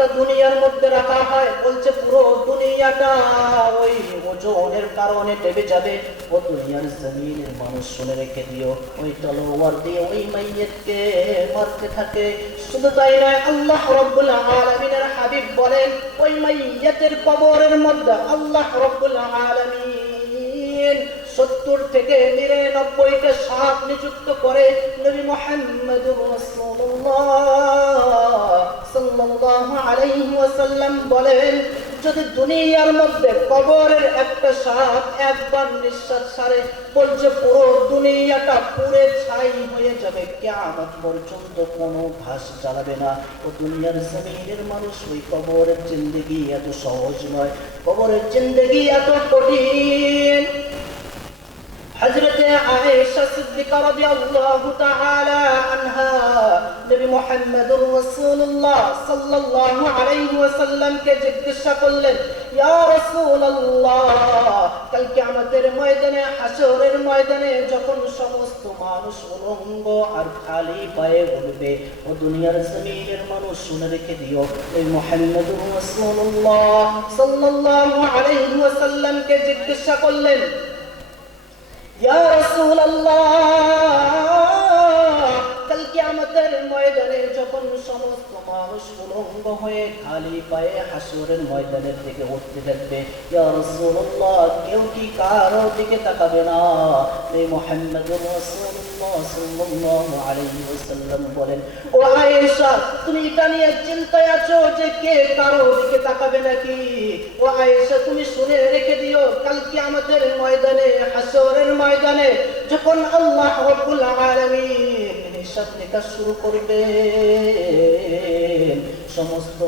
কবরটা দুনিয়ার মধ্যে রাখা হয়, বলছে পুরো দুনিয়াটা ওই ওজনের কারণে ডেবে যাবে। ও দুনিয়ার জমিনের মানুষ শুনে রেখে দিও, ওই তলোয়ার দিয়ে ওই মাইয়িতকে মারতে থাকে। শুধু তাই নয়, আল্লাহ রাব্বুল আলামিনের হাবিব বলেন ওই মাইয়িতের কবরের মধ্যে আল্লাহ রাব্বুল আলামিন 70 থেকে 99টা সাপ নিযুক্ত করে। নবী মুহাম্মদুর রাসূলুল্লাহ সাল্লাল্লাহু আলাইহি ওয়াসাল্লাম বলেন, যদি দুনিয়ার মধ্যে কবরের একটা সাপ একবার নিঃশ্বাস ছাড়ে, বলছে পুরো দুনিয়াটা পুড়ে ছাই হয়ে যাবে, কিয়ামত পর্যন্ত কোনো ঘাস জ্বালাবে না। ও দুনিয়ার জমিনের মানুষ, ওই কবরের জিন্দেগি এত সহজ নয়, কবরের জিন্দেগি এত কঠিন। হযরতে আয়েশা সিদ্দিকা রাদিয়াল্লাহু তাআলা আনহা নবী মুহাম্মদুর রাসূলুল্লাহ সাল্লাল্লাহু আলাইহি ওয়াসাল্লামকে জিজ্ঞাসা করলেন, ইয়া রাসূলুল্লাহ, কাল কিয়ামতের ময়দানে, হাশরের ময়দানে যখন সমস্ত মানুষ উলঙ্গ আর খালি পায়ে উঠবে, ও দুনিয়ার জমিনের মানুষ শুনে রেখে দিও, এই মুহাম্মদুর রাসূলুল্লাহ সাল্লাল্লাহু আলাইহি ওয়াসাল্লামকে জিজ্ঞাসা করলেন, ইয়া রাসূলুল্লাহ, কাল কিয়ামতের ময়দানে যখন সমস্ত মানুষ উলঙ্গ হয়ে খালি পায়ে হাশরের ময়দানের দিকে উঠতে থাকবে, ইয়া রাসূলুল্লাহ, কেউ কি কারো দিকে তাকাবে না? এই মুহাম্মদুর রাসূলুল্লাহ সাল্লাল্লাহু আলাইহি ওয়াসাল্লাম বলেন, ও আয়েশা, তুমি এটা নিয়ে চিন্তায় আছো যে কে কারো দিকে তাকাবে নাকি? ও আয়েশা, তুমি শুনে রেখে দিও, কাল কিয়ামতের ময়দানে, হাশরের ময়দানে যখন আল্লাহ রাব্বুল আলামিন হিসাব নিকাশ শুরু করবে, সমস্ত